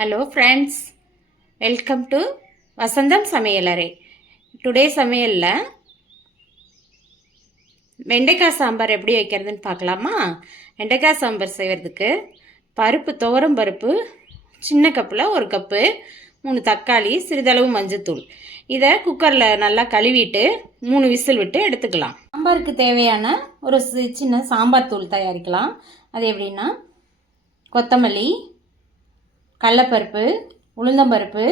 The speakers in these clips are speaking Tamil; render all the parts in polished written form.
ஹலோ ஃப்ரெண்ட்ஸ், வெல்கம் டு வசந்தம் சமையலறை. டுடே சமையலில் வெண்டைக்காய் சாம்பார் எப்படி வைக்கிறதுன்னு பார்க்கலாமா? வெண்டைக்காய் சாம்பார் செய்கிறதுக்கு பருப்பு, துவரம் பருப்பு சின்ன கப்பில் 1 கப்பு, 3 தக்காளி, சிறிதளவு மஞ்சத்தூள். இதை குக்கரில் நல்லா கழுவிட்டு 3 விசில் விட்டு எடுத்துக்கலாம். சாம்பாருக்கு தேவையான ஒரு சின்ன சாம்பார் தூள் தயாரிக்கலாம். அது எப்படின்னா, கொத்தமல்லி, கடலைப்பருப்பு, உளுந்தம்பருப்பு,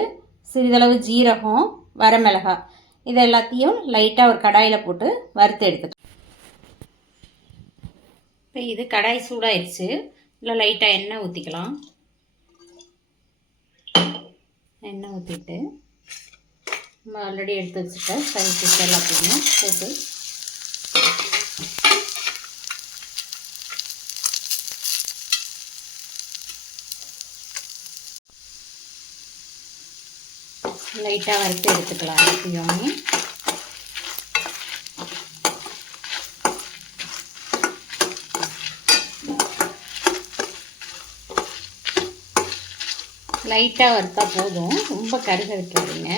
சிறிதளவு ஜீரகம், வரமிளகாய், இது எல்லாத்தையும் லைட்டாக ஒரு கடாயில் போட்டு வறுத்து எடுத்துக்கலாம். இப்போ இது கடாய் சூடாயிடுச்சு. இதில் லைட்டாக எண்ணெய் ஊற்றிக்கலாம். எண்ணெய் ஊற்றிட்டு நம்ம ஆல்ரெடி எடுத்து வச்சுட்ட ஸ்பைசஸ் எல்லாத்தையும் போட்டு லைட்டாக வறுத்து எடுத்துக்கலாம். எல்லாத்தையுமே லைட்டாக வறுத்தா போதும், ரொம்ப கருக வைக்காதீங்க.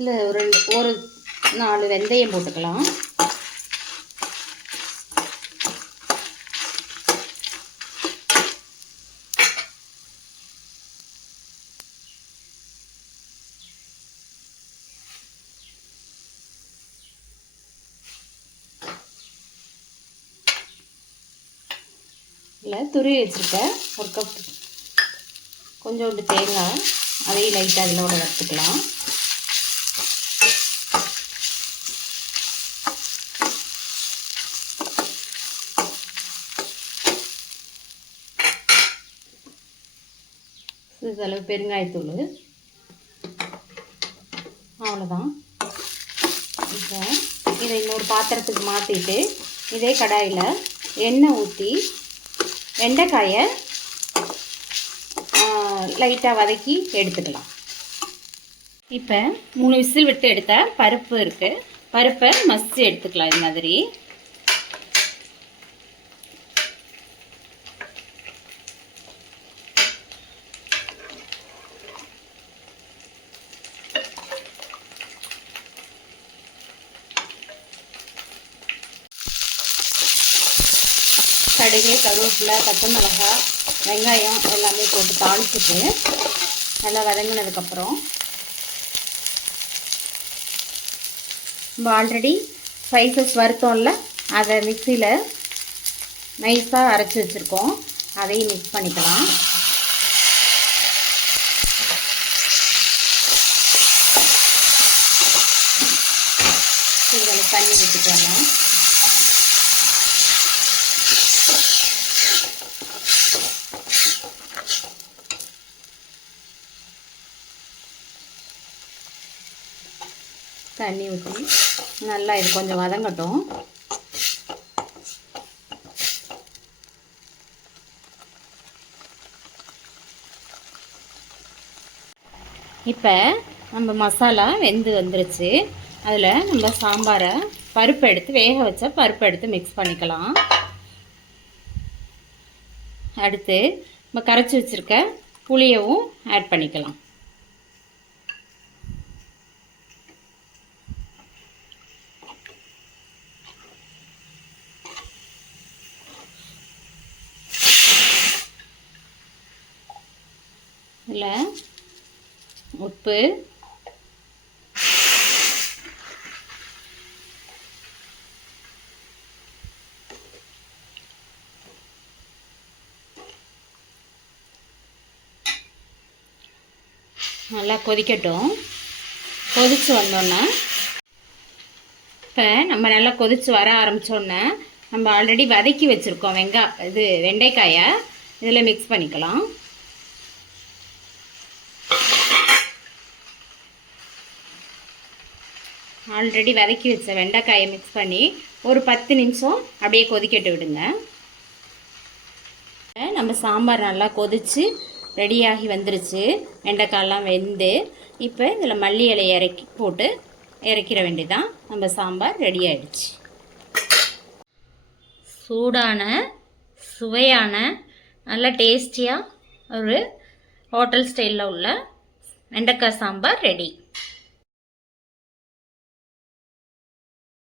இதில் ஒரு 4 வெந்தயம் போட்டுக்கலாம். இதில் துருவி வச்சுருக்க 1 கப் கொஞ்சோண்டு தேங்காய், அதையும் லைட்டாக இதோட வறுத்துக்கலாம். சிறிதளவு பெருங்காயத்தூள், அவ்வளோதான். இப்போ இதை இன்னொரு பாத்திரத்துக்கு மாற்றிட்டு இதே கடாயில் எண்ணெய் ஊற்றி வெண்டைக்காயை லைட்டாக வதக்கி எடுத்துக்கலாம். இப்போ 3 விசில் விட்டு எடுத்த பருப்பு இருக்குது, பருப்பை மசிச்சு எடுத்துக்கலாம். இது மாதிரி கடுகு, கருவேப்பிலை, பச்சை மிளகாய், வெங்காயம் எல்லாமே போட்டு தாளிச்சுட்டு நல்லா வதங்கினதுக்கப்புறம் நம்ம ஆல்ரெடி ஸ்பைசஸ் வறுத்தோம்ல, அதை மிக்சியில் நைஸாக அரைச்சி வச்சுருக்கோம். அதையும் மிக்ஸ் பண்ணிக்கலாம். இதில் தண்ணி ஊற்றிக்கோங்க. தண்ணி ஊற்றி நல்லா இது கொஞ்சம் வதங்கட்டும். இப்போ நம்ம மசாலா வெந்து வந்துருச்சு. அதில் நம்ம சாம்பாரை பருப்பு எடுத்து வேக வச்ச பருப்பு எடுத்து மிக்ஸ் பண்ணிக்கலாம். அடுத்து நம்ம கரைச்சி வச்சுருக்க புளியவும் ஆட் பண்ணிக்கலாம். இதில் உப்பு, நல்லா கொதிக்கட்டும். கொதித்து வந்தோன்னே இப்போ நம்ம நல்லா கொதித்து வர ஆரம்பித்தோன்னே நம்ம ஆல்ரெடி வதக்கி வச்சுருக்கோம் வெண்டைக்காயை இதில் மிக்ஸ் பண்ணிக்கலாம். ஆல்ரெடி வதக்கி வச்ச வெண்டைக்காயை மிக்ஸ் பண்ணி ஒரு 10 நிமிஷம் அப்படியே கொதிக்கட்டு விடுங்க. நம்ம சாம்பார் நல்லா கொதித்து ரெடியாகி வந்துருச்சு. வெண்டைக்காயெல்லாம் வெந்து இப்போ இதில் மல்லி இலை போட்டு இறக்கிற வேண்டியதான். நம்ம சாம்பார் ரெடி ஆயிடுச்சு. சூடான சுவையான நல்ல டேஸ்டியாக ஒரு ஹோட்டல் ஸ்டைலில் உள்ள வெண்டைக்காய் சாம்பார் ரெடி.